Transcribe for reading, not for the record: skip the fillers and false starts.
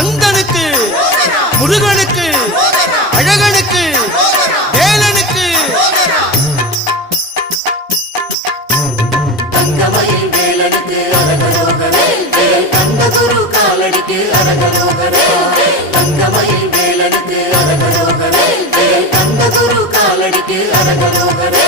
அந்தனுக்கு, முருகனுக்கு, அழகனுக்கு, வேலனுக்கு. தங்கமயில் வேலனுக்கு அரகரோகரே, வேல் தந்த குரு காலடிக்கு அரகரோகரே. தங்கமயில் வேலனுக்கு அரகரோகரே, வேல் தந்த குரு காலடிக்கு அரகரோகரே.